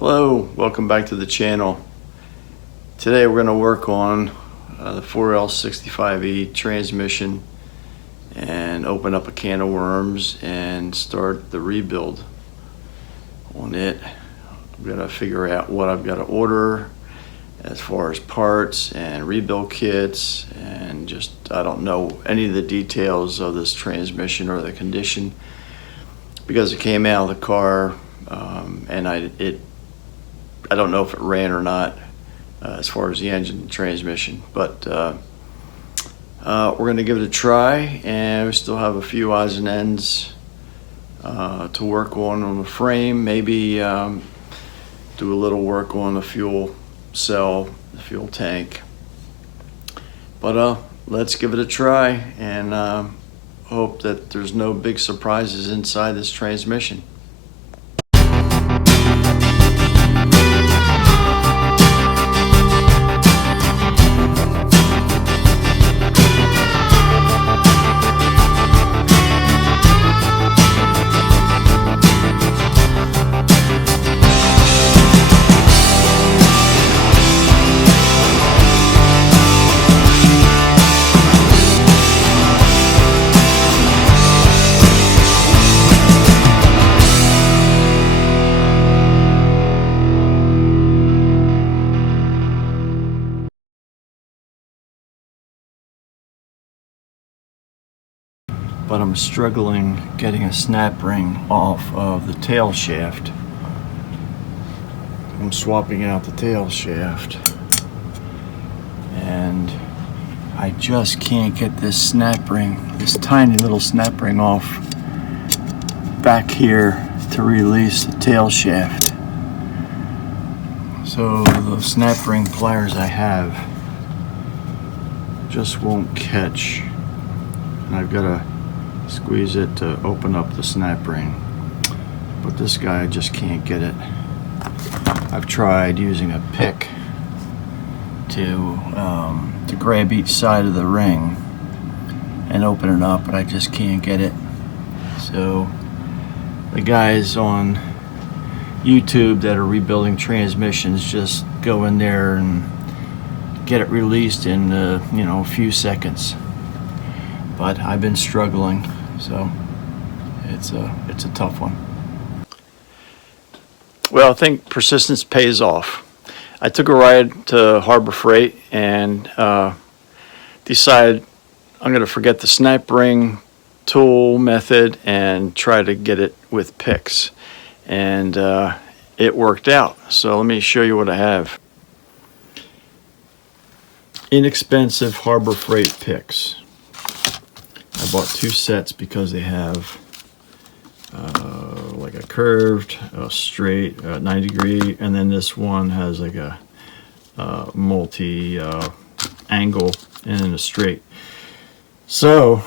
Hello, welcome back to the channel. Today we're going to work on the 4L65E transmission and open up a can of worms and start the rebuild on it. I'm going to figure out what I've got to order as far as parts and rebuild kits, and just I don't know any of the details of this transmission or the condition because it came out of the car and I don't know if it ran or not as far as the engine and transmission, but we're going to give it a try, and we still have a few odds and ends to work on the frame. Maybe do a little work on the fuel cell, the fuel tank. But let's give it a try and hope that there's no big surprises inside this transmission. But I'm struggling getting a snap ring off of the tail shaft. I'm swapping out the tail shaft, and I just can't get this snap ring, this tiny little snap ring, off back here to release the tail shaft. So the snap ring pliers I have just won't catch, and I've got to squeeze it to open up the snap ring, but this guy just can't get it. I've tried using a pick to grab each side of the ring and open it up, but I just can't get it. So the guys on YouTube that are rebuilding transmissions just go in there and get it released in a few seconds. But I've been struggling, so it's a tough one. Well, I think persistence pays off. I took a ride to Harbor Freight and decided I'm going to forget the snap ring tool method and try to get it with picks, and it worked out. So let me show you what I have. Inexpensive Harbor Freight picks. I bought two sets because they have like a curved, straight, 90 degree, and then this one has like a multi angle and a straight. So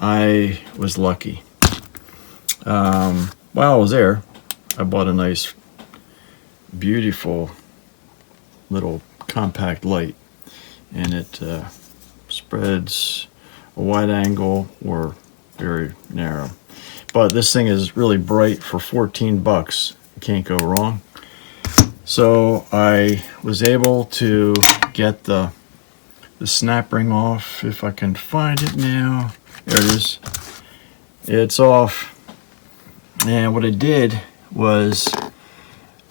I was lucky. While I was there, I bought a nice, beautiful little compact light, and it spreads a wide angle or very narrow. But this thing is really bright for 14 bucks. You can't go wrong. So I was able to get the snap ring off, if I can find it now. There it is. It's off. And what I did was,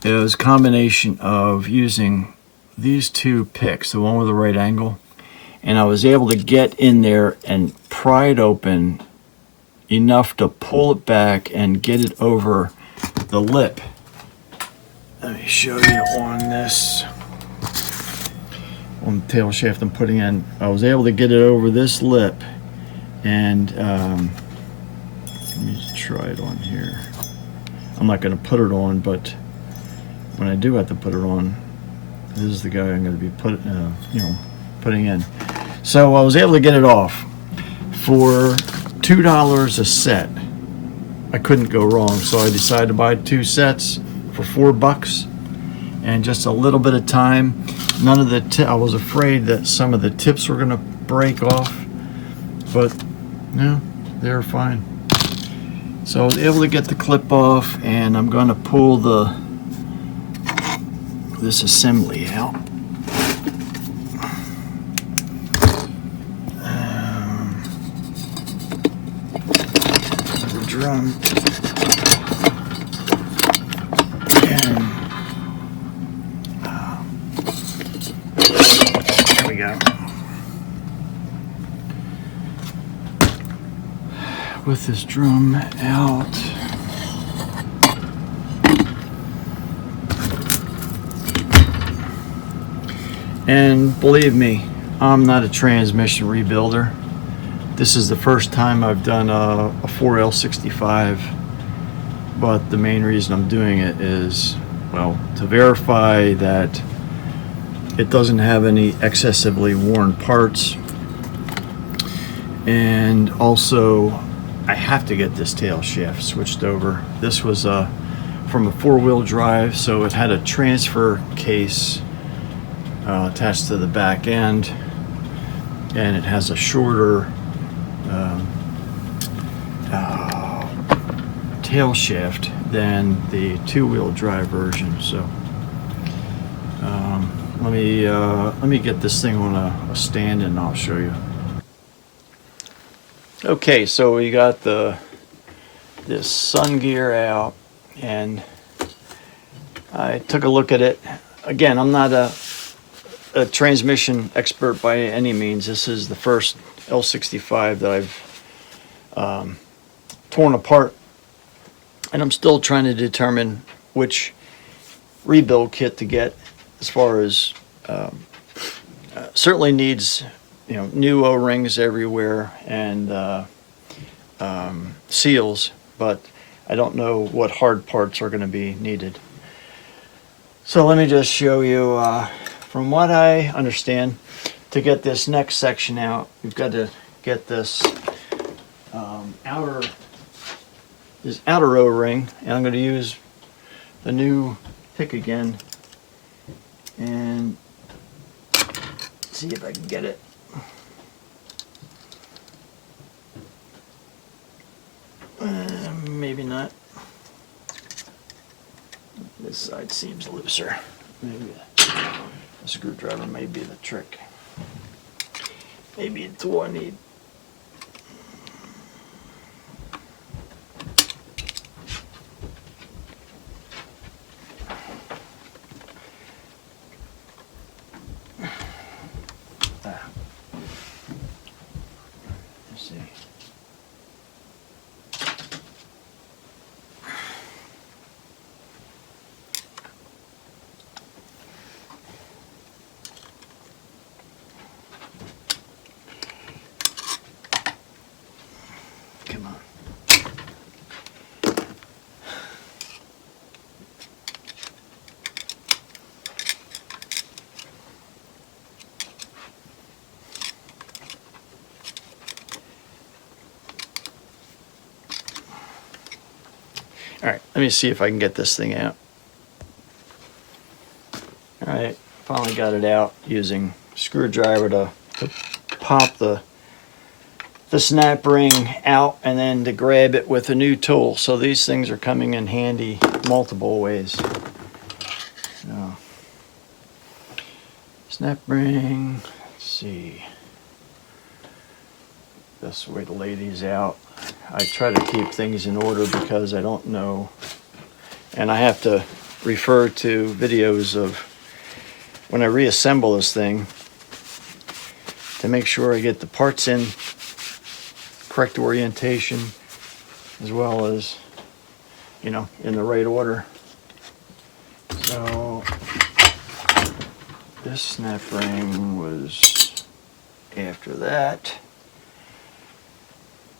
it was a combination of using these two picks, the one with the right angle, and I was able to get in there and pry it open enough to pull it back and get it over the lip. Let me show you on this, on the tail shaft I'm putting in. I was able to get it over this lip, and let me just try it on here. I'm not going to put it on, but when I do have to put it on, this is the guy I'm going to be putting in. So I was able to get it off for $2 a set. I couldn't go wrong, so I decided to buy two sets for $4, and just a little bit of time. None of the I was afraid that some of the tips were going to break off, but no, they're fine. So I was able to get the clip off, and I'm going to pull the this assembly out. The drum. And there we go. With this drum out. And believe me, I'm not a transmission rebuilder. This is the first time I've done a 4L65, but the main reason I'm doing it is, well, to verify that it doesn't have any excessively worn parts, and also I have to get this tail shaft switched over. This was from a 4-wheel drive, so it had a transfer case attached to the back end, and it has a shorter tail shaft than the 2-wheel drive version. So let me get this thing on a stand and I'll show you. Okay, so we got this sun gear out, and I took a look at it. Again, I'm not a transmission expert by any means. This is the first L65 that I've torn apart, and I'm still trying to determine which rebuild kit to get. As far as certainly needs, you know, new O-rings everywhere and seals, but I don't know what hard parts are going to be needed. So let me just show you. From what I understand, to get this next section out, you've got to get this outer O-ring, and I'm going to use the new pick again and see if I can get it. Maybe not. This side seems looser. Maybe a screwdriver may be the trick. Maybe it's all I need. Let's see. Come on. All right, let me see if I can get this thing out. All right, finally got it out using a screwdriver to pop the snap ring out and then to grab it with a new tool. So these things are coming in handy multiple ways. So, snap ring, let's see. Best way to lay these out. I try to keep things in order because I don't know, and I have to refer to videos of when I reassemble this thing to make sure I get the parts in correct orientation as well as, you know, in the right order. So this snap ring was after that.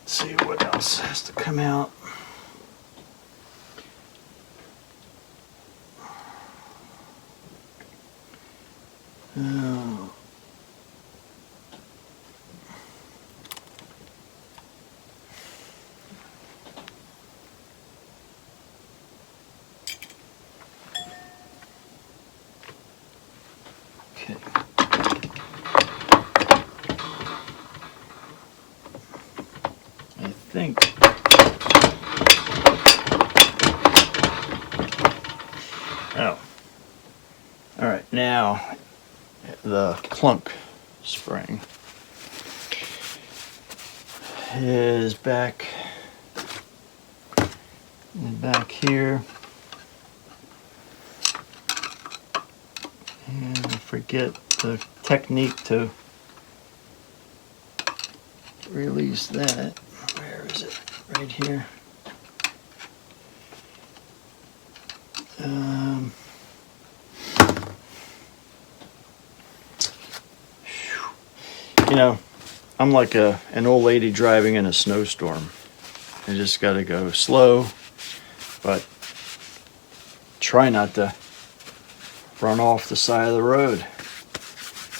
Let's see what else has to come out. Okay. I think oh, all Now, the clunk spring is back here. And I forget the technique to release that. Where is it? Right here. You know, I'm like an old lady driving in a snowstorm. I just got to go slow, but try not to run off the side of the road.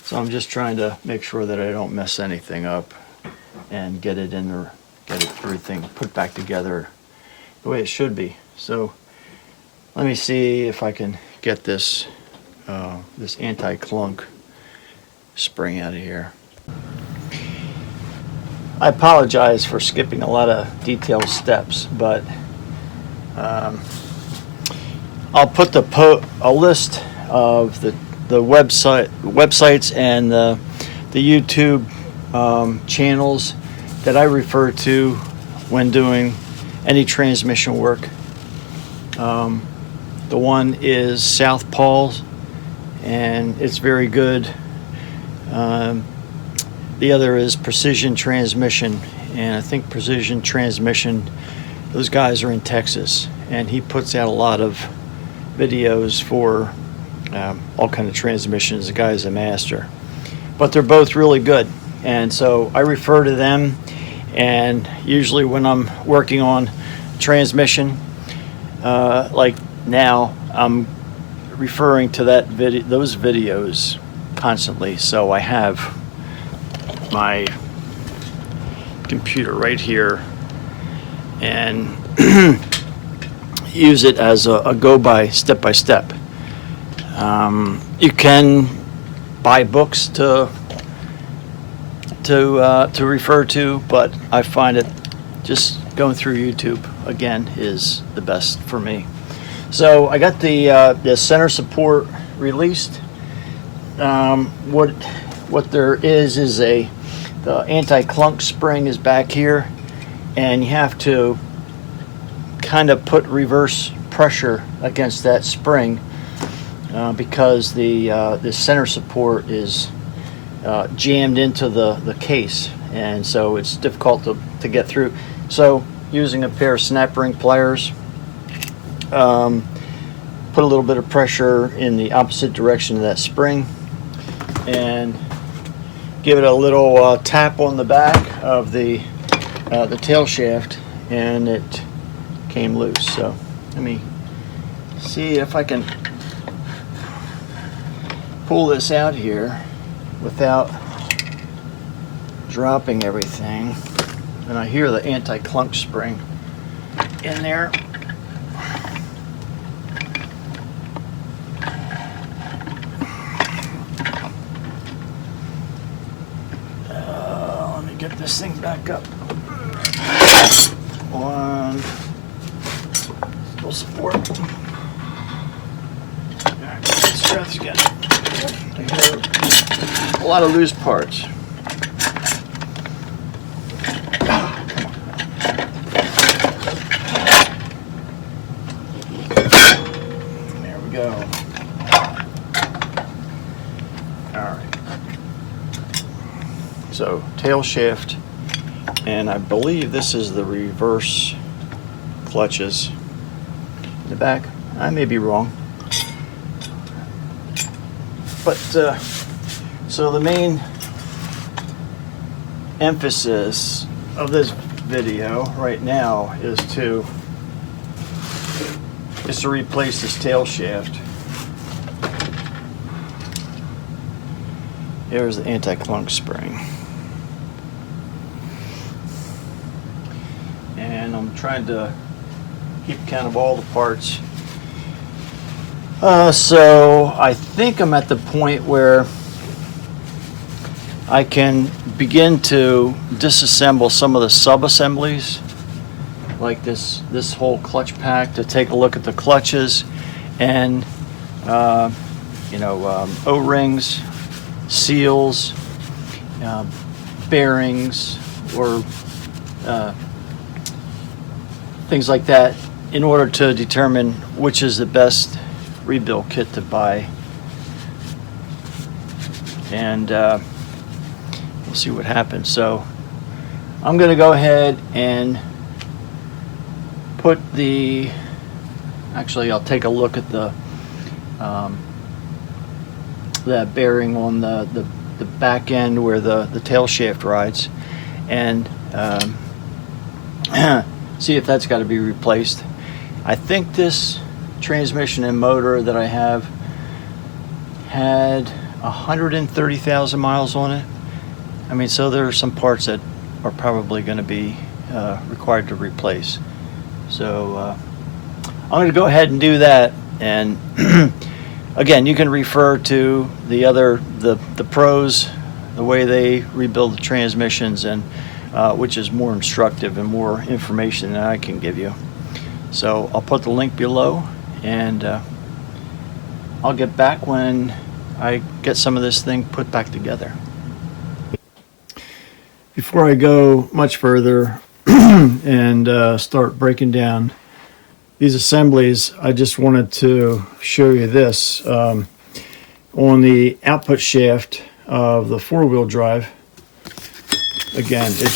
So I'm just trying to make sure that I don't mess anything up and get everything put back together the way it should be. So let me see if I can get this this anti-clunk spring out of here. I apologize for skipping a lot of detailed steps, but I'll put a list of the websites and the YouTube channels that I refer to when doing any transmission work. The one is South Paul's, and it's very good. The other is Precision Transmission, and I think Precision Transmission, those guys are in Texas, and he puts out a lot of videos for all kind of transmissions. The guy's a master, but they're both really good, and so I refer to them. And usually when I'm working on transmission, like now, I'm referring to those videos constantly. So I have my computer right here and use it as a go-by, step-by-step. You can buy books to refer to, but I find it just going through YouTube again is the best for me. So I got the center support released. What there is the anti-clunk spring is back here, and you have to kind of put reverse pressure against that spring because the center support is jammed into the case, and so it's difficult to get through. So using a pair of snap ring pliers, put a little bit of pressure in the opposite direction of that spring and give it a little tap on the back of the tail shaft, and it came loose. So let me see if I can pull this out here without dropping everything. And I hear the anti-clunk spring in there. Let me get this thing back up. One, full support. Strength again. I hear a lot of loose parts. There we go. All right. So tail shaft, and I believe this is the reverse clutches in the back. I may be wrong. But so the main emphasis of this video right now is to replace this tail shaft. Here's the anti-clunk spring, and I'm trying to keep count of all the parts. So I think I'm at the point where I can begin to disassemble some of the sub-assemblies, like this whole clutch pack, to take a look at the clutches and O-rings, seals, bearings, or things like that, in order to determine which is the best rebuild kit to buy. And we'll see what happens. So I'm going to go ahead and put actually I'll take a look at that bearing on the back end where the tail shaft rides, and see if that's got to be replaced. I think this transmission and motor that I have had 130,000 miles on it. I mean, so there are some parts that are probably going to be required to replace. So I'm going to go ahead and do that. And again, you can refer to the pros, the way they rebuild the transmissions, and which is more instructive and more information than I can give you. So I'll put the link below, and I'll get back when I get some of this thing put back together. Before I go much further and start breaking down these assemblies, I just wanted to show you this. On the output shaft of the four-wheel drive, again, it's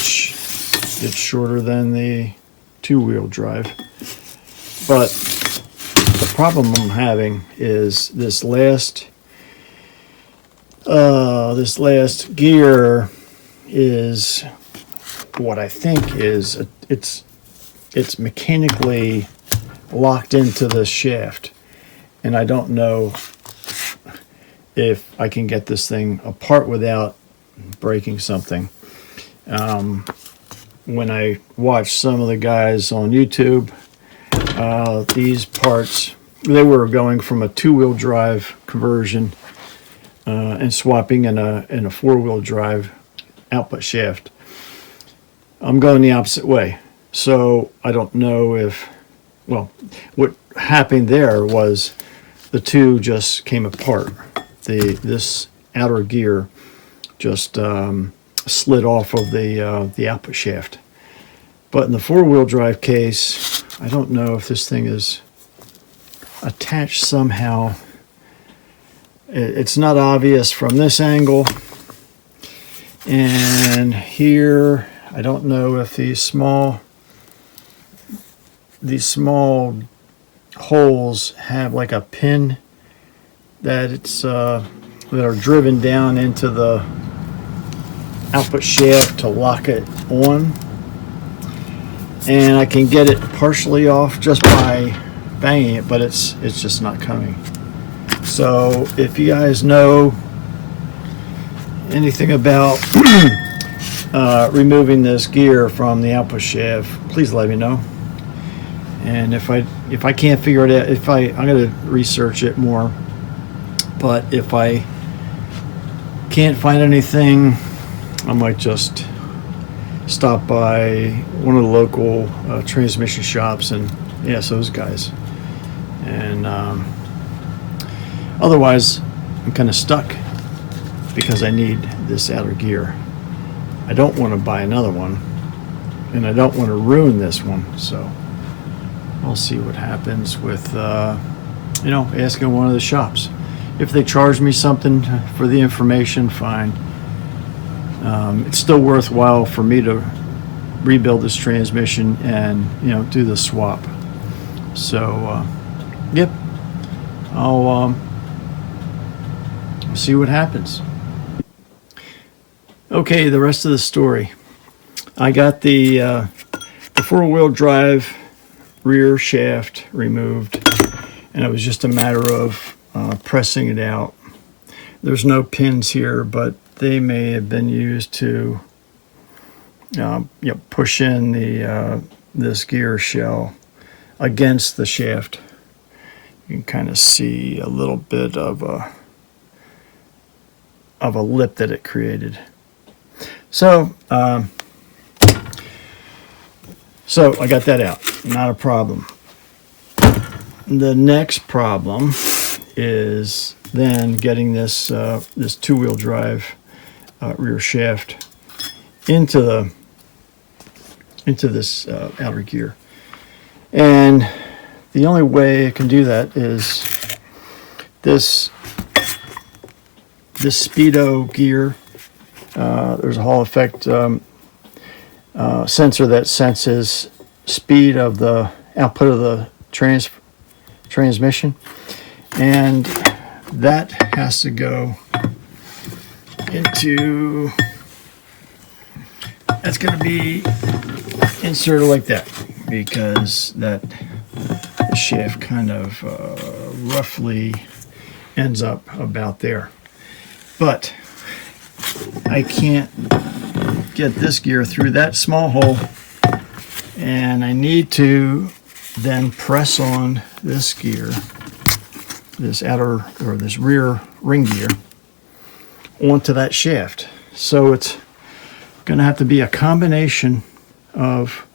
shorter than the two-wheel drive, but the problem I'm having is this last gear is what I think is it's mechanically locked into the shaft, and I don't know if I can get this thing apart without breaking something. When I watched some of the guys on YouTube, these parts, they were going from a two-wheel drive conversion and swapping in a four-wheel drive output shaft. I'm going the opposite way. So I don't know if, well, what happened there was the two just came apart. This outer gear just slid off of the output shaft. But in the four-wheel drive case, I don't know if this thing is attached somehow. It's not obvious from this angle. And here, I don't know if these small holes have like a pin that are driven down into the output shaft to lock it on. And I can get it partially off just by banging it, but it's just not coming. So if you guys know anything about removing this gear from the output shaft, please let me know. And if I can't figure it out, I'm going to research it more. But if I can't find anything, I might just stop by one of the local transmission shops and ask those guys. And otherwise, I'm kind of stuck because I need this outer gear. I don't want to buy another one, and I don't want to ruin this one. So I'll see what happens with asking one of the shops. If they charge me something for the information, fine. It's still worthwhile for me to rebuild this transmission and do the swap. So yep, I'll see what happens. Okay, the rest of the story. I got the four-wheel drive rear shaft removed, and it was just a matter of pressing it out. There's no pins here, but they may have been used to push in this gear shell against the shaft. You can kind of see a little bit of a lip that it created. So I got that out. Not a problem. The next problem is than getting this this two-wheel drive rear shaft into this outer gear. And the only way I can do that is this speedo gear. There's a Hall effect sensor that senses speed of the output of the transmission, and that has to go into, that's going to be inserted like that, because that shaft kind of roughly ends up about there. But I can't get this gear through that small hole, and I need to then press on this gear, this outer or this rear ring gear, onto that shaft. So it's going to have to be a combination of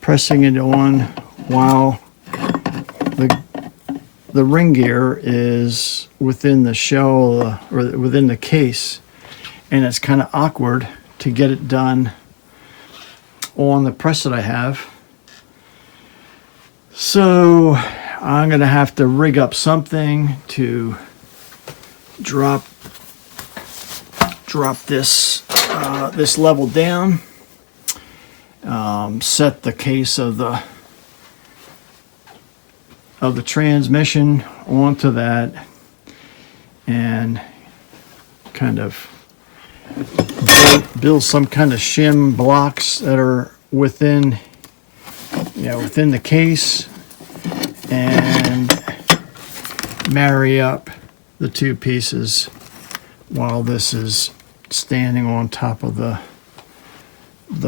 pressing it on while the ring gear is within the shell or within the case, and it's kind of awkward to get it done on the press that I have. So I'm going to have to rig up something to drop this this level down, set the case of the transmission onto that, and kind of build some kind of shim blocks that are within the case, and marry up the two pieces while this is standing on top of the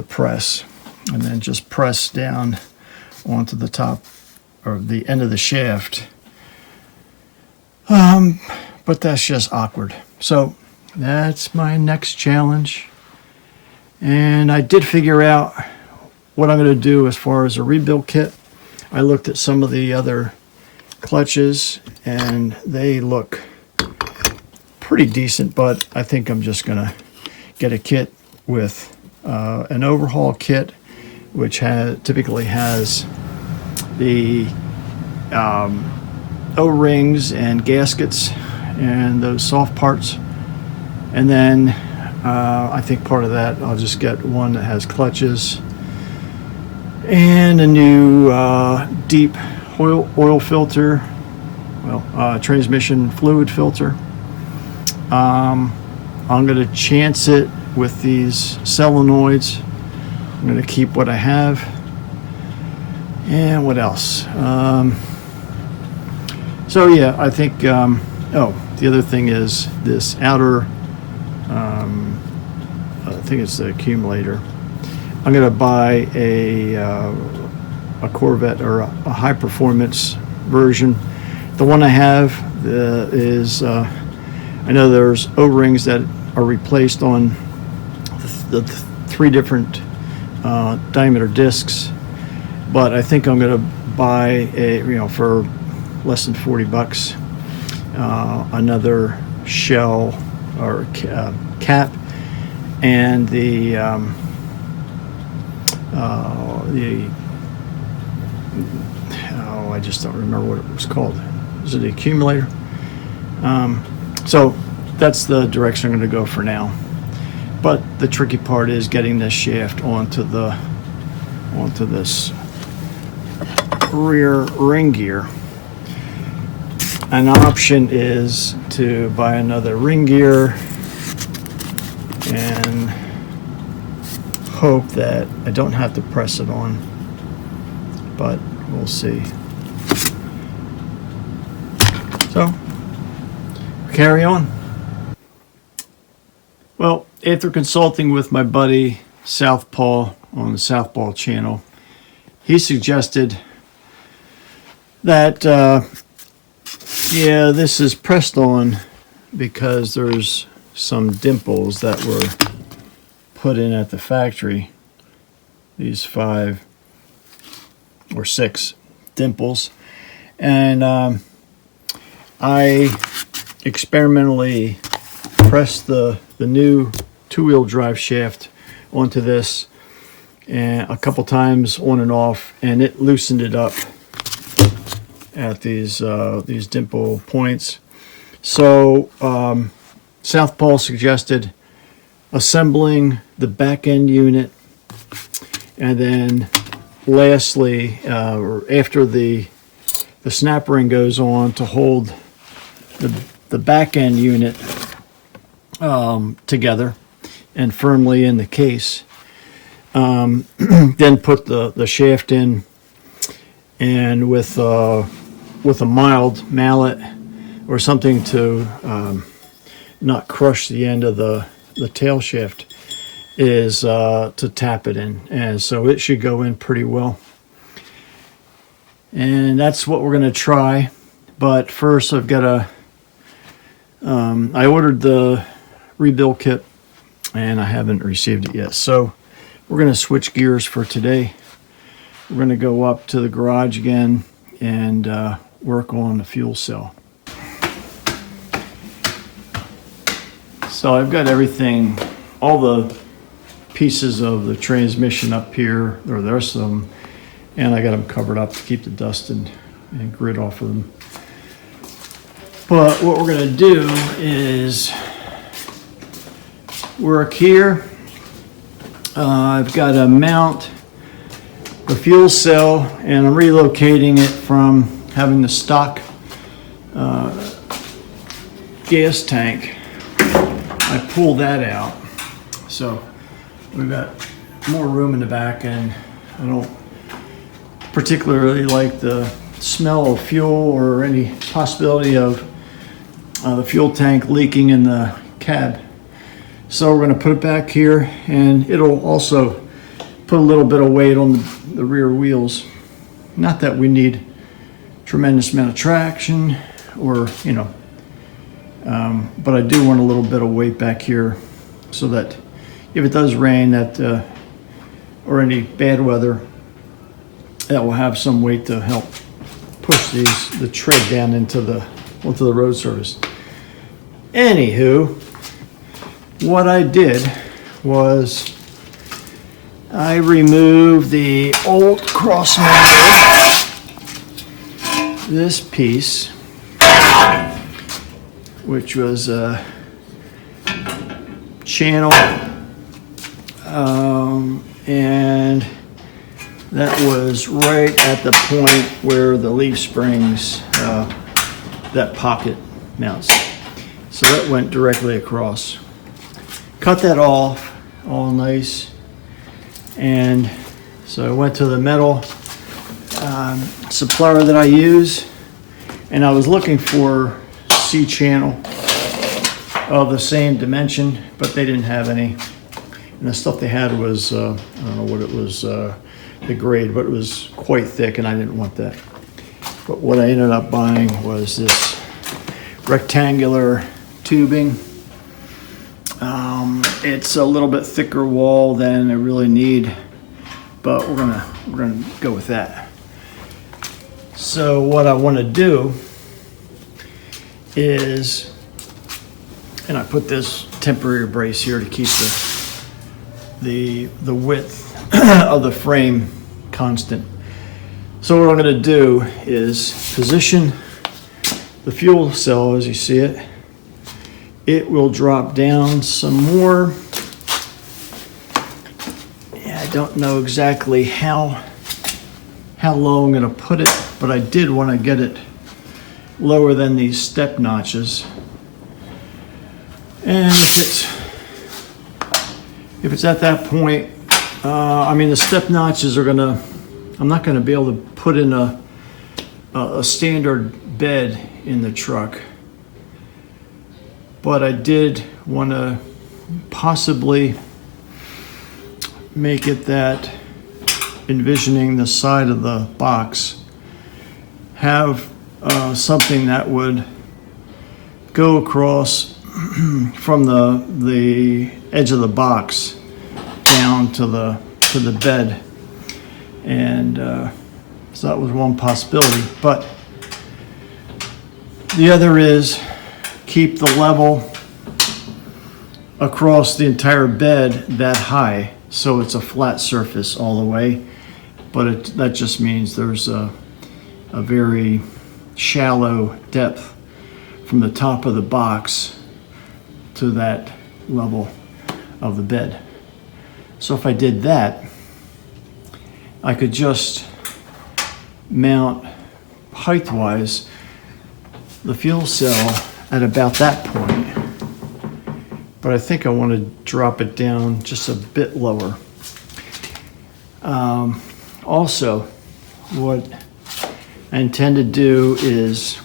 press, and then just press down onto the top or the end of the shaft. But that's just awkward. So that's my next challenge. And I did figure out what I'm going to do as far as a rebuild kit. I looked at some of the other clutches and they look pretty decent, but I think I'm just going to get a kit with an overhaul kit, which typically has the O-rings and gaskets and those soft parts. And then I think part of that, I'll just get one that has clutches and a new deep oil filter, transmission fluid filter. I'm going to chance it with these solenoids. I'm going to keep what I have. And what else? So yeah, I think, the other thing is this outer, I think it's the accumulator. I'm going to buy a Corvette or a high performance version. The one I have is, I know there's O-rings that are replaced on the three different diameter discs, but I think I'm going to buy for less than $40, another shell or cap, and I just don't remember what it was called. Is it the accumulator? So that's the direction I'm going to go for now. But the tricky part is getting this shaft onto this rear ring gear. An option is to buy another ring gear and hope that I don't have to press it on, but we'll see. So, carry on. Well, after consulting with my buddy Southpaw on the Southpaw channel, he suggested that this is pressed on because there's some dimples that were put in at the factory. These 5 or 6 dimples, and I experimentally pressed the new two-wheel drive shaft onto this and a couple times on and off, and it loosened it up at these dimple points. So South Pole suggested assembling the back end unit, and then lastly, after the snap ring goes on to hold the back end unit together and firmly in the case, then put the shaft in, and with a mild mallet or something to not crush the end of the tail shaft is to tap it in, and so it should go in pretty well. And that's what we're going to try. But first I've got to I ordered the rebuild kit and I haven't received it yet, so we're going to switch gears for today. We're going to go up to the garage again and work on the fuel cell. So I've got everything, all the pieces of the transmission up here, or the rest of them, and I got them covered up to keep the dust and grit off of them. But what we're going to do is work here. I've got to mount the fuel cell, and I'm relocating it from having the stock gas tank. I pulled that out, so we've got more room in the back, and I don't particularly like the smell of fuel or any possibility of the fuel tank leaking in the cab. So we're going to put it back here, and it'll also put a little bit of weight on the rear wheels. Not that we need tremendous amount of traction, or but I do want a little bit of weight back here, so that if it does rain, that or any bad weather, that will have some weight to help push the tread down onto the road surface. Anywho, what I did was I removed the old cross member, this piece, which was a channel, and that was right at the point where the leaf springs, that pocket mounts. So that went directly across. Cut that off, all nice. And so I went to the metal supplier that I use, and I was looking for C-channel of the same dimension, but they didn't have any. And the stuff they had was, I don't know what it was, the grade, but it was quite thick, and I didn't want that. But what I ended up buying was this rectangular tubing. It's a little bit thicker wall than I really need, but we're gonna go with that. So what I want to do is, and I put this temporary brace here to keep the width of the frame constant. So what I'm going to do is position the fuel cell as you see it. It will drop down some more. Yeah, I don't know exactly how low I'm going to put it, but I did want to get it lower than these step notches. And if it's at that point, I mean, the step notches are I'm not gonna be able to put in a standard bed in the truck, but I did want to possibly make it that, envisioning the side of the box, have something that would go across from the edge of the box down to the bed, and so that was one possibility. But the other is keep the level across the entire bed that high, so it's a flat surface all the way. But that just means there's a very shallow depth from the top of the box to that level of the bed. So if I did that, I could just mount height-wise the fuel cell at about that point. But I think I want to drop it down just a bit lower. Also, what I intend to do is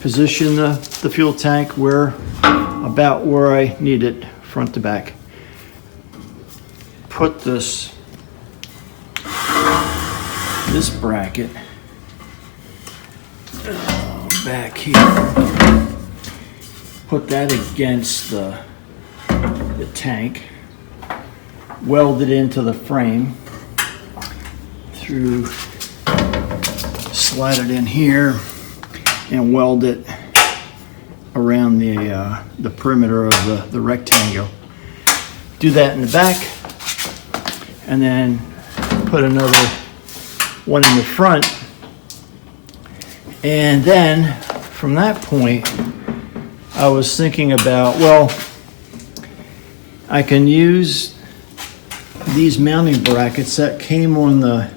position the fuel tank about where I need it, front to back. Put this bracket back here. Put that against the tank. Weld it into the frame slide it in here and weld it around the perimeter of the rectangle. Do that in the back, and then put another one in the front. And then from that point, I was thinking about, well, I can use these mounting brackets that came on the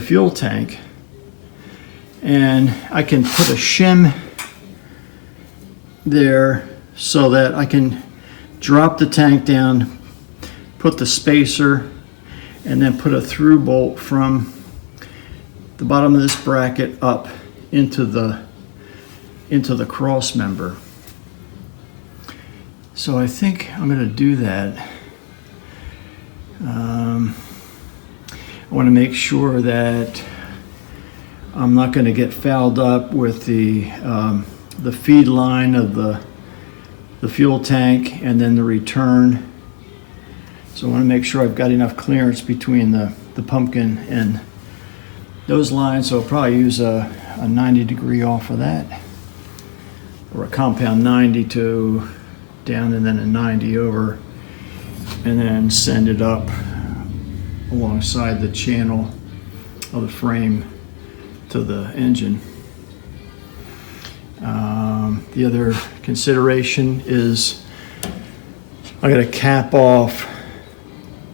fuel tank, and I can put a shim there so that I can drop the tank down, put the spacer, and then put a through bolt from the bottom of this bracket up into the cross member. So I think I'm going to do that. I want to make sure that I'm not going to get fouled up with the feed line of the fuel tank and then the return. So I want to make sure I've got enough clearance between the pumpkin and those lines. So I'll probably use a 90 degree off of that, or a compound 90 to down and then a 90 over, and then send it up alongside the channel of the frame to the engine. The other consideration is I'm going to cap off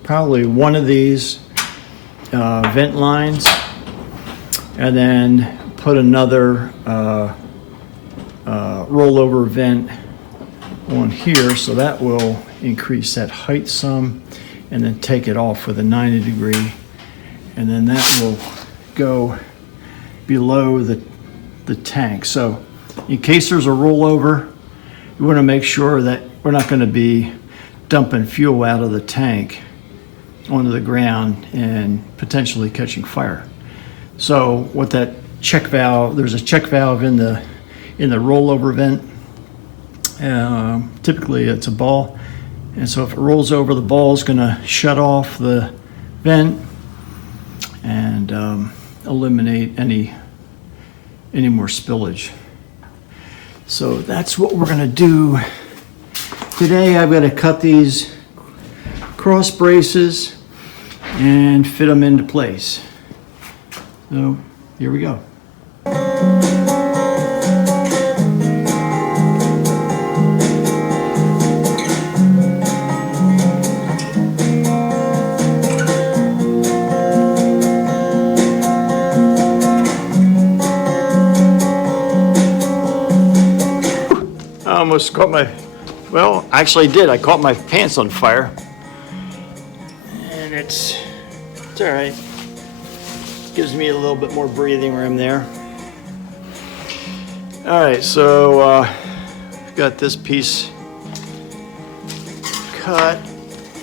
probably one of these vent lines, and then put another rollover vent on here, so that will increase that height some, and then take it off with a 90 degree, and then that will go below the tank. So in case there's a rollover, you want to make sure that we're not going to be dumping fuel out of the tank onto the ground and potentially catching fire. So what that check valve, there's a check valve in the rollover vent. Typically it's a ball, and so if it rolls over, the ball is going to shut off the vent and eliminate any more spillage. So that's what we're going to do today. I've got to cut these cross braces and fit them into place. So here we go. I almost caught well, actually I did. I caught my pants on fire. And it's all right. Gives me a little bit more breathing room there. All right, so I've got this piece cut,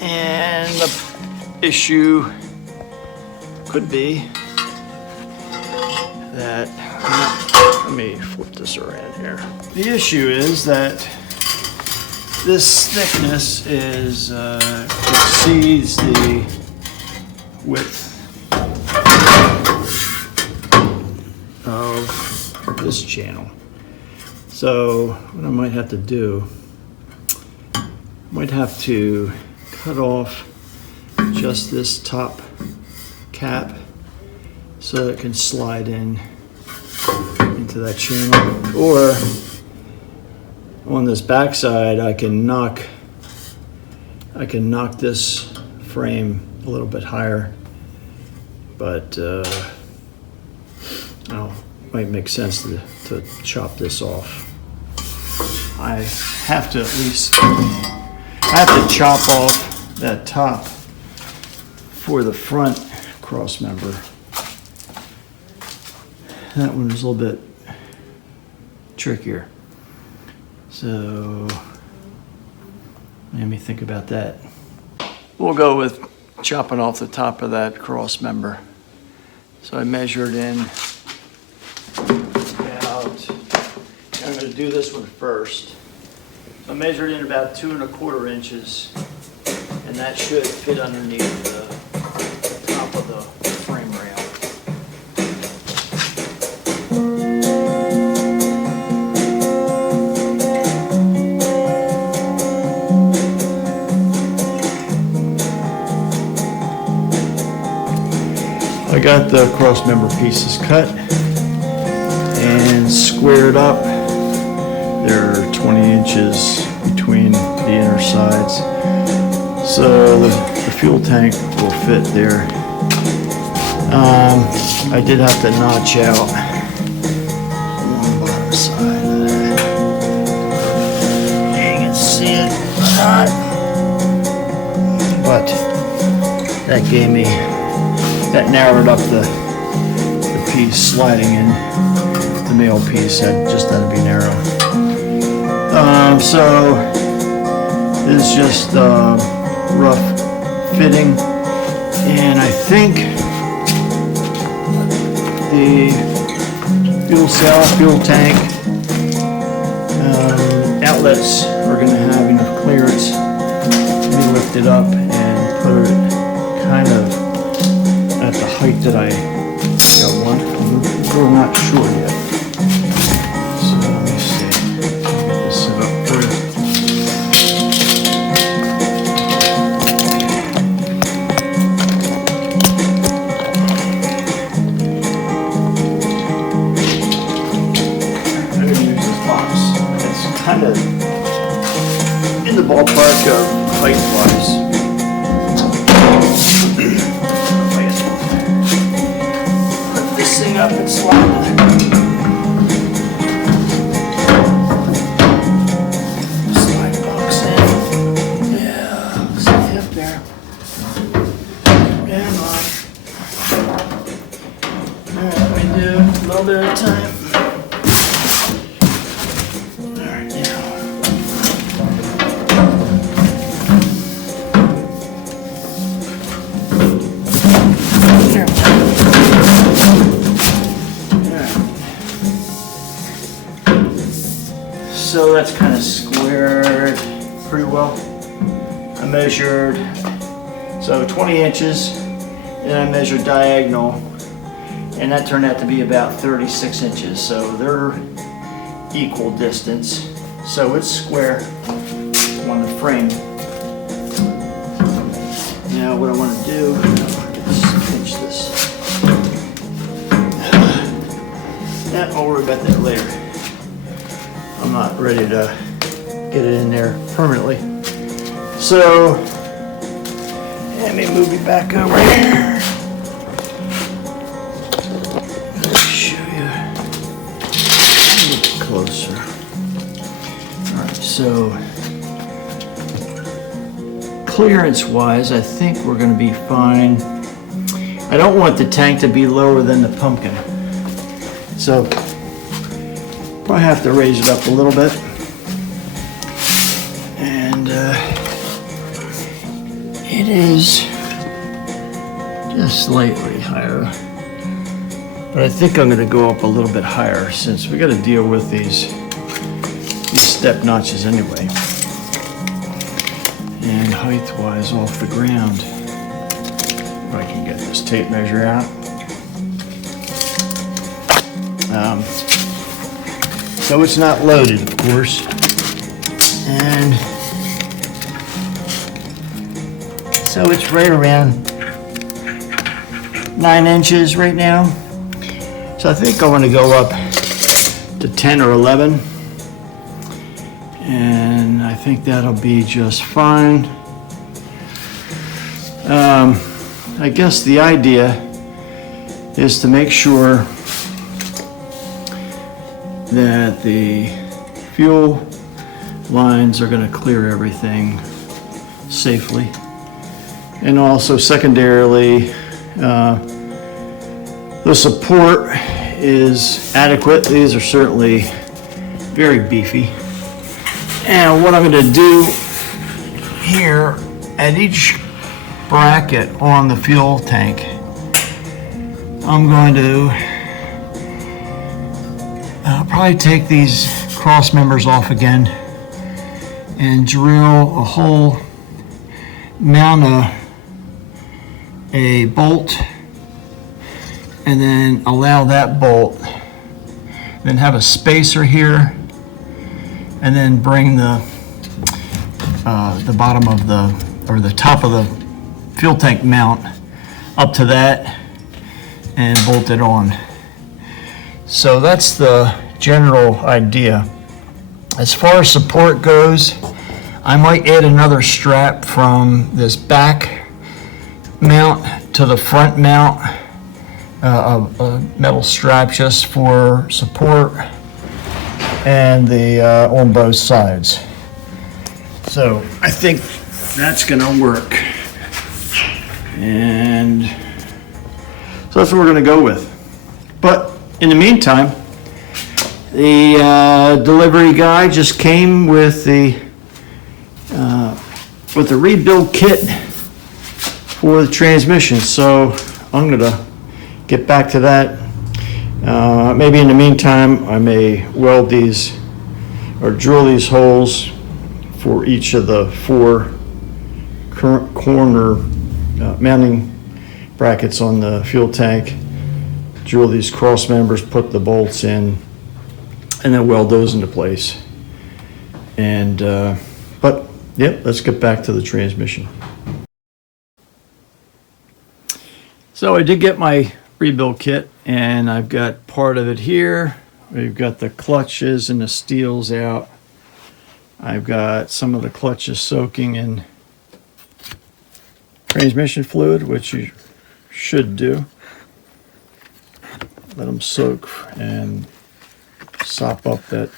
and the issue could be that, let me flip this around here. The issue is that this thickness exceeds the width of this channel. So what I might have to do, might have to cut off just this top cap so that it can slide in into that channel. Or on this back side, I can knock this frame a little bit higher, but might make sense to chop this off. I have to chop off that top for the front cross member. That one is a little bit trickier. So let me think about that. We'll go with chopping off the top of that cross member. So I measured in about, I'm going to do this one first. I measured in about 2 1/4 inches, and that should fit underneath the top of the frame rail. I got the cross member pieces cut and squared up. There are 20 inches between the inner sides, so the fuel tank will fit there. I did have to notch out one bottom side of that. You can see it hot, but that gave me, that narrowed up the piece sliding in. The male piece just had to be narrow. So this is just rough fitting, and I think the fuel cell, fuel tank outlets are going to have enough clearance to be lifted up and put it kind of at the height that I want. I'm not sure yet. So let me see. Get this set up first. I'm going to use this box. It's kind of in the ballpark of height-wise. Up and slide the box in. Yeah, stay up there. And on. Alright, we do a little bit at a time. Alright, now. So that's kind of squared pretty well. I measured, so 20 inches, and I measured diagonal, and that turned out to be about 36 inches. So they're equal distance. So it's square on the frame. Now what I want to do, let's pinch this. Yeah, I'll worry about that later. I'm not ready to get it in there permanently. So let me move you back over here. Let me show you a little closer. All right, so clearance-wise, I think we're going to be fine. I don't want the tank to be lower than the pumpkin, so probably have to raise it up a little bit, and it is just slightly higher, but I think I'm going to go up a little bit higher since we got to deal with these step notches anyway. And height-wise off the ground, if I can get this tape measure out. So it's not loaded, of course. And so it's right around 9 inches right now. So I think I want to go up to 10 or 11. And I think that'll be just fine. I guess the idea is to make sure that the fuel lines are going to clear everything safely. And also secondarily, the support is adequate. These are certainly very beefy. And what I'm going to do here at each bracket on the fuel tank, I'm going to probably take these cross members off again and drill a hole, mount a bolt, and then allow that bolt, then have a spacer here, and then bring the bottom of the top of the fuel tank mount up to that and bolt it on. So that's the general idea. As far as support goes, I might add another strap from this back mount to the front mount, a metal strap just for support, and the on both sides. So I think that's gonna work. And so that's what we're gonna go with. But in the meantime, the delivery guy just came with the rebuild kit for the transmission. So I'm gonna get back to that. Maybe in the meantime, I may weld these or drill these holes for each of the 4 corner mounting brackets on the fuel tank. Drill these cross members, put the bolts in, and then weld those into place. And but yep, let's get back to the transmission. So I did get my rebuild kit, and I've got part of it here. We've got the clutches and the steels out. I've got some of the clutches soaking in transmission fluid, which you should do. Let them soak and sop up that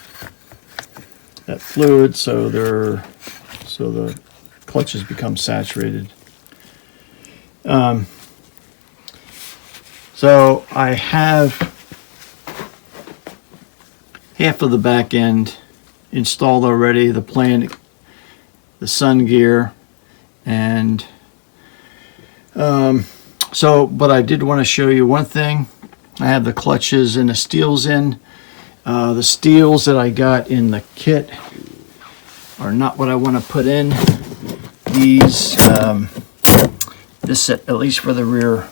fluid so the clutches become saturated. So I have half of the back end installed already, the the sun gear, and but I did want to show you one thing. I have the clutches and the steels in. The steels that I got in the kit are not what I want to put in. These, this set, at least for the rear,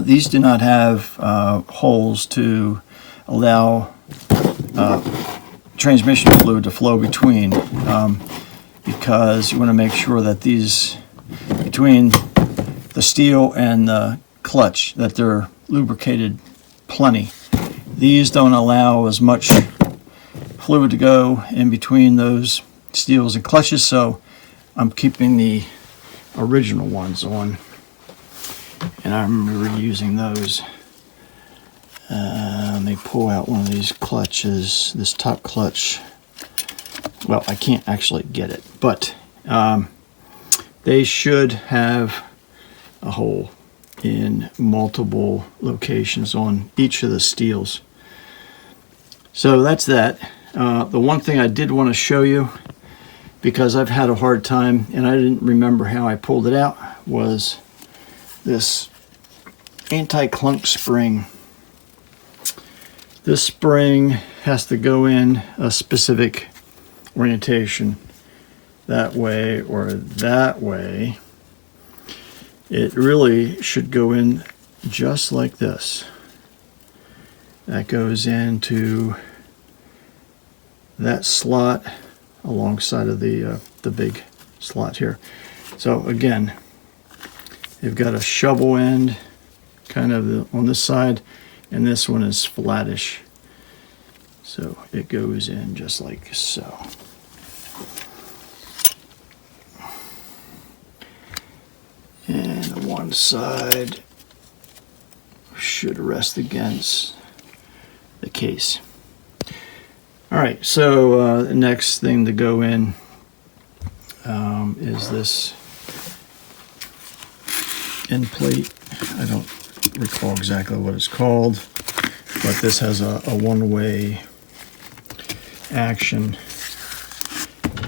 these do not have holes to allow transmission fluid to flow between, because you want to make sure that these, between the steel and the clutch, that they're lubricated plenty. These don't allow as much fluid to go in between those steels and clutches, so I'm keeping the original ones on, and I remember using those. Let me pull out one of these clutches, this top clutch. Well, I can't actually get it, but they should have a hole in multiple locations on each of the steels. So that's that. The one thing I did want to show you, because I've had a hard time and I didn't remember how I pulled it out, was this anti-clunk spring. This spring has to go in a specific orientation, that way or that way. It really should go in just like this. That goes into that slot alongside of the big slot here. So again, you've got a shovel end kind of on this side, and this one is flattish. So it goes in just like so. And the one side should rest against the case. All right, so the next thing to go in is this end plate. I don't recall exactly what it's called, but this has a one-way action.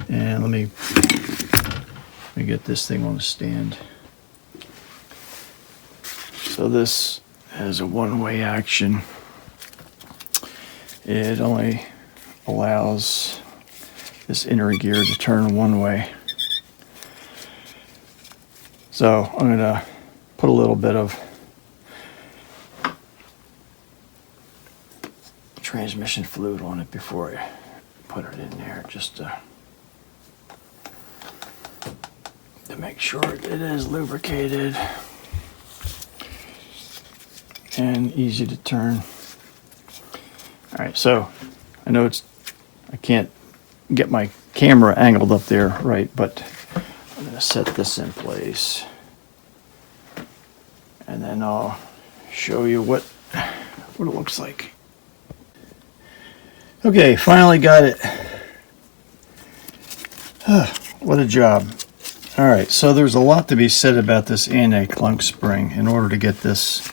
And let me get this thing on a stand. So this has a one-way action. It only allows this inner gear to turn one way. So I'm going to put a little bit of transmission fluid on it before I put it in there, just to make sure it is lubricated and easy to turn. All right, so I know I can't get my camera angled up there right, but I'm going to set this in place, and then I'll show you what it looks like. Okay, finally got it. What a job. All right, so there's a lot to be said about this anti-clunk spring in order to get this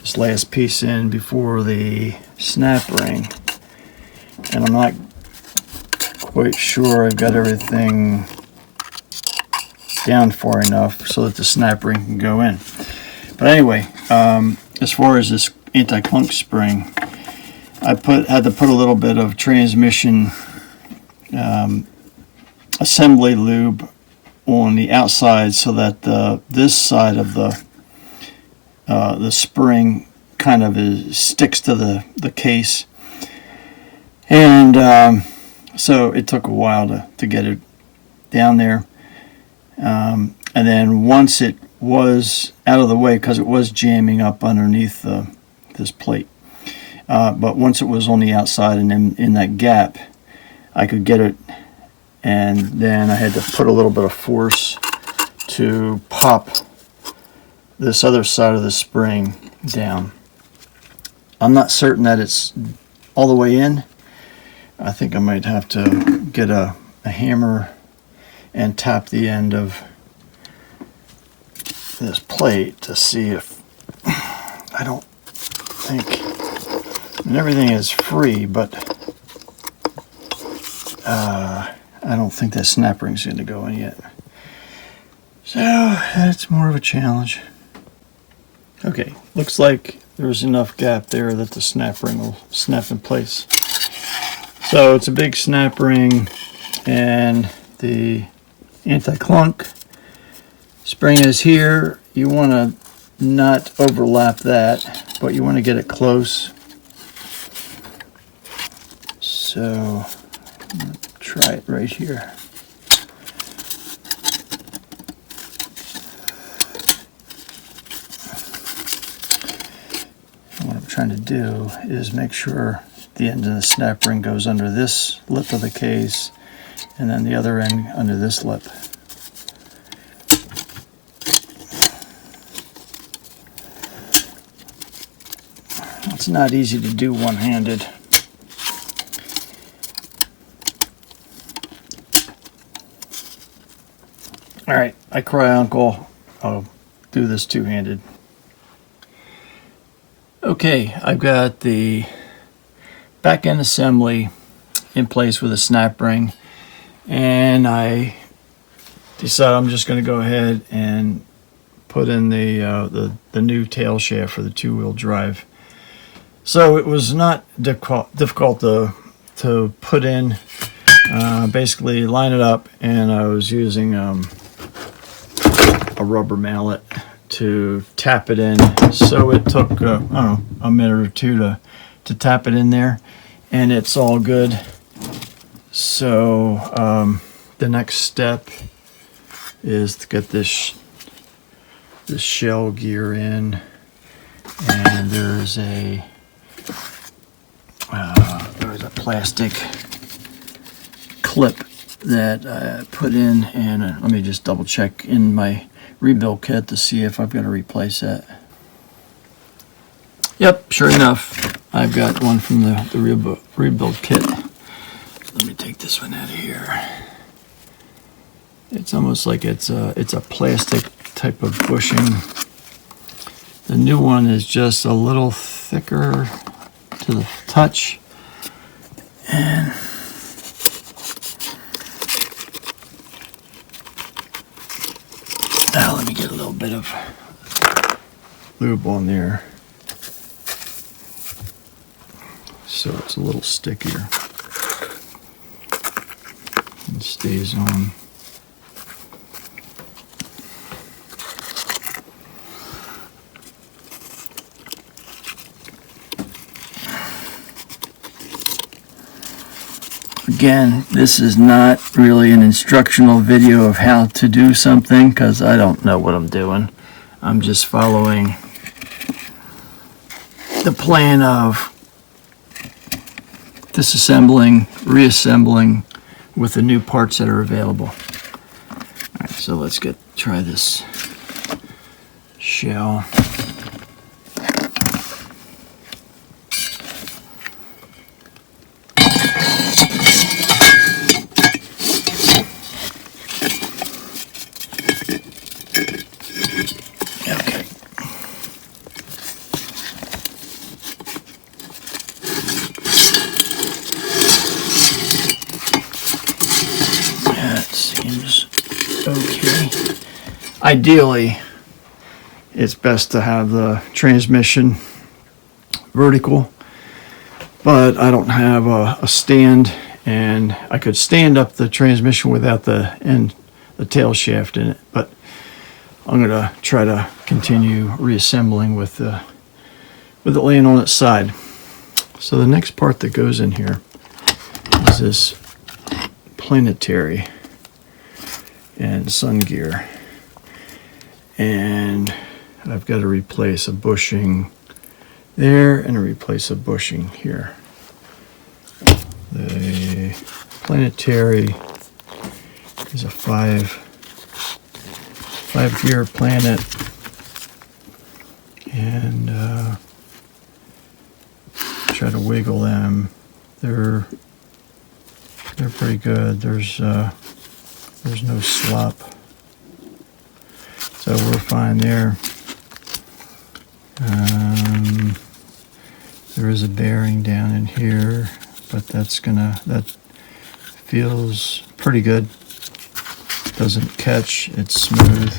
this last piece in before the snap ring. And I'm not quite sure I've got everything down far enough so that the snap ring can go in. But anyway, as far as this anti-clunk spring, I had to put a little bit of transmission assembly lube on the outside so that this side of the spring kind of sticks to the case. And so it took a while to get it down there. And then once it was out of the way, because it was jamming up underneath this plate, but once it was on the outside and in that gap, I could get it, and then I had to put a little bit of force to pop this other side of the spring down. I'm not certain that it's all the way in. I think I might have to get a hammer and tap the end of this plate to see if, I don't think, and everything is free, but I don't think that snap ring's going to go in yet. So that's more of a challenge. Okay, looks like there's enough gap there that the snap ring will snap in place. So it's a big snap ring, and the anti-clunk spring is here. You want to not overlap that, but you want to get it close. So I'm going to try it right here. And what I'm trying to do is make sure the end of the snap ring goes under this lip of the case, and then the other end under this lip. It's not easy to do one-handed. All right, I cry uncle. I'll do this two-handed. Okay, I've got the back end assembly in place with a snap ring, and I decided I'm just going to go ahead and put in the new tail shaft for the two-wheel drive. So it was not difficult to put in. Basically line it up, and I was using a rubber mallet to tap it in. So it took I don't know, a minute or two to tap it in there, and it's all good. So the next step is to get this shell gear in, and there's a plastic clip that I put in, and let me just double check in my rebuild kit to see if I've got to replace that. Yep, sure enough, I've got one from the rebuild kit. Let me take this one out of here. It's almost like it's a plastic type of bushing. The new one is just a little thicker to the touch. And now let me get a little bit of lube on there, so it's a little stickier and stays on. Again, this is not really an instructional video of how to do something, because I don't know what I'm doing. I'm just following the plan of disassembling, reassembling with the new parts that are available. All right, so let's try this shell. Okay. Ideally, it's best to have the transmission vertical, but I don't have a stand, and I could stand up the transmission without the tail shaft in it, but I'm gonna try to continue reassembling with it laying on its side. So the next part that goes in here is this planetary and sun gear, and I've got to replace a bushing there and replace a bushing here. The planetary is a five gear planet, and try to wiggle them. They're pretty good. There's no slop, so we're fine there. There is a bearing down in here, but that feels pretty good. Doesn't catch, it's smooth.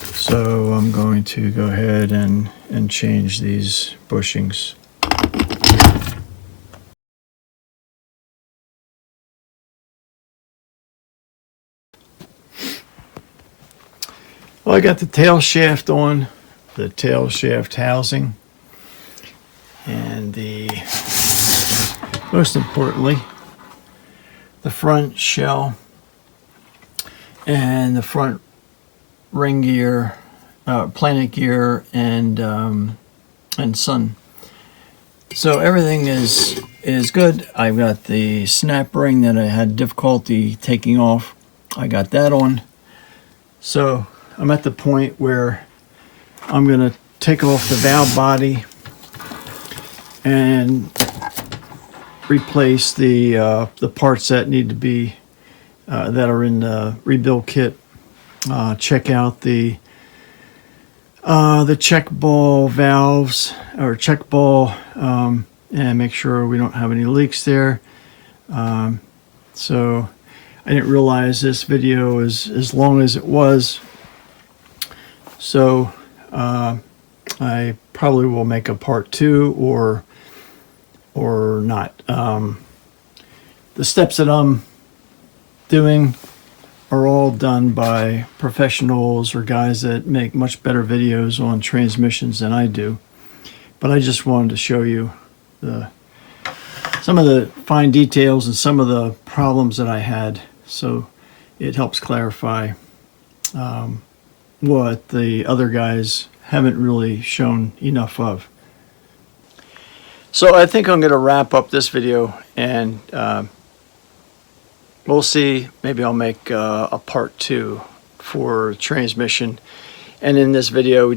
So I'm going to go ahead and change these bushings. Well, I got the tail shaft on, the tail shaft housing, and most importantly, the front shell and the front ring gear, planet gear, and sun. So everything is good. I've got the snap ring that I had difficulty taking off. I got that on. So I'm at the point where I'm going to take off the valve body and replace the parts that need to be that are in the rebuild kit. Check out the check ball valves, or check ball, and make sure we don't have any leaks there. So I didn't realize this video is as long as it was. So I probably will make a part 2 or not. The steps that I'm doing are all done by professionals or guys that make much better videos on transmissions than I do. But I just wanted to show you some of the fine details and some of the problems that I had. So it helps clarify what the other guys haven't really shown enough of. So I think I'm going to wrap up this video, and we'll see. Maybe I'll make a part 2 for transmission. And in this video, we